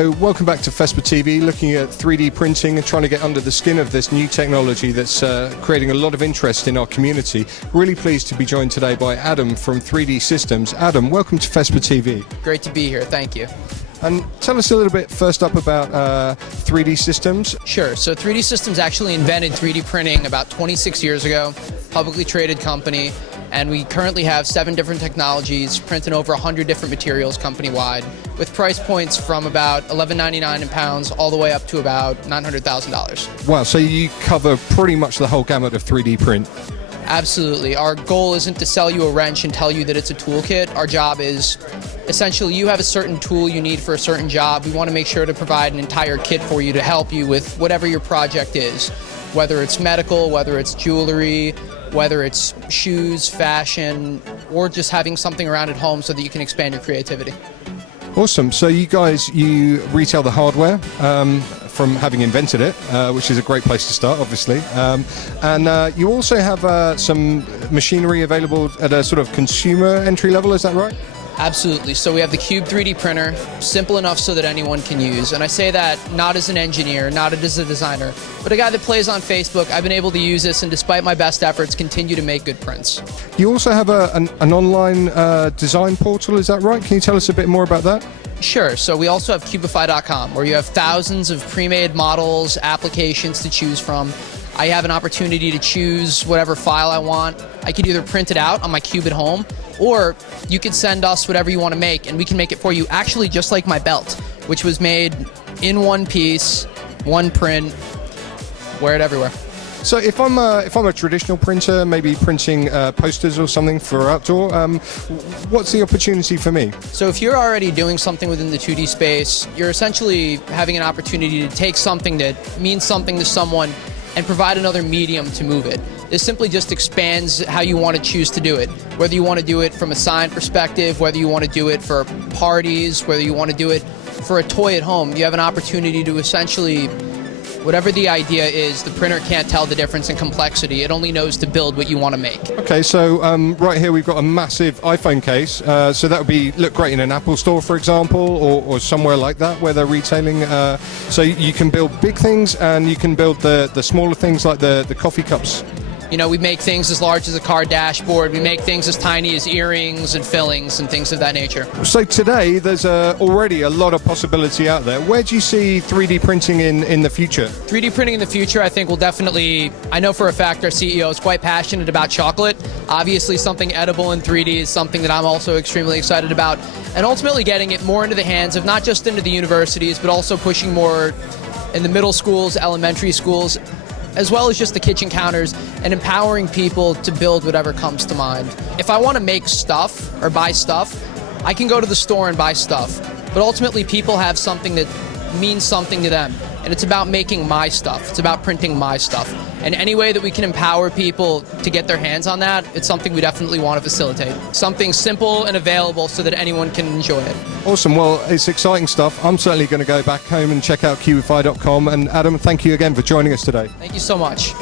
So welcome back to FESPA TV, looking at 3D printing and trying to get under the skin of this new technology that's creating a lot of interest in our community. Really pleased to be joined today by Adam from 3D Systems. Adam, welcome to FESPA TV. Great to be here, thank you. And tell us a little bit first up about 3D Systems. Sure, so 3D Systems actually invented 3D printing about 26 years ago, publicly traded company, and we currently have 7 different technologies, printing over 100 different materials company-wide, with price points from about $11.99 in pounds all the way up to about $900,000. Wow, so you cover pretty much the whole gamut of 3D print. Absolutely. Our goal isn't to sell you a wrench and tell you that it's a toolkit. Our job is essentially you have a certain tool you need for a certain job. We want to make sure to provide an entire kit for you to help you with whatever your project is, whether it's medical, whether it's jewelry, whether it's shoes, fashion, or just having something around at home so that you can expand your creativity. Awesome. So you guys, you retail the hardware from having invented it, which is a great place to start, obviously. And you also have some machinery available at a sort of consumer entry level, is that right? Absolutely. So we have the Cube 3D printer, simple enough so that anyone can use. And I say that not as an engineer, not as a designer, but a guy that plays on Facebook. I've been able to use this and despite my best efforts, continue to make good prints. You also have an online design portal, is that right? Can you tell us a bit more about that? Sure. So we also have Cubify.com, where you have thousands of pre-made models, applications to choose from. I have an opportunity to choose whatever file I want. I could either print it out on my cube at home, or you could send us whatever you want to make, and we can make it for you, actually just like my belt, which was made in one piece, one print, wear it everywhere. So if I'm a traditional printer, maybe printing posters or something for outdoor, what's the opportunity for me? So if you're already doing something within the 2D space, you're essentially having an opportunity to take something that means something to someone and provide another medium to move it. This simply just expands how you want to choose to do it. Whether you want to do it from a sign perspective, whether you want to do it for parties, whether you want to do it for a toy at home, you have an opportunity to essentially, whatever the idea is, the printer can't tell the difference in complexity. It only knows to build what you want to make. Okay, so right here we've got a massive iPhone case. So that would look great in an Apple store, for example, or somewhere like that where they're retailing. So you can build big things and you can build the smaller things like the coffee cups. You know, we make things as large as a car dashboard. We make things as tiny as earrings and fillings and things of that nature. So today, there's already a lot of possibility out there. Where do you see 3D printing in the future? 3D printing in the future, I think, will definitely, I know for a fact our CEO is quite passionate about chocolate. Obviously, something edible in 3D is something that I'm also extremely excited about. And ultimately getting it more into the hands of not just into the universities, but also pushing more in the middle schools, elementary schools, as well as just the kitchen counters, and empowering people to build whatever comes to mind. If I want to make stuff or buy stuff, I can go to the store and buy stuff. But ultimately, people have something that means something to them. And it's about making my stuff. It's about printing my stuff. And any way that we can empower people to get their hands on that, it's something we definitely want to facilitate. Something simple and available so that anyone can enjoy it. Awesome. Well, it's exciting stuff. I'm certainly going to go back home and check out Cubify.com. And Adam, thank you again for joining us today. Thank you so much.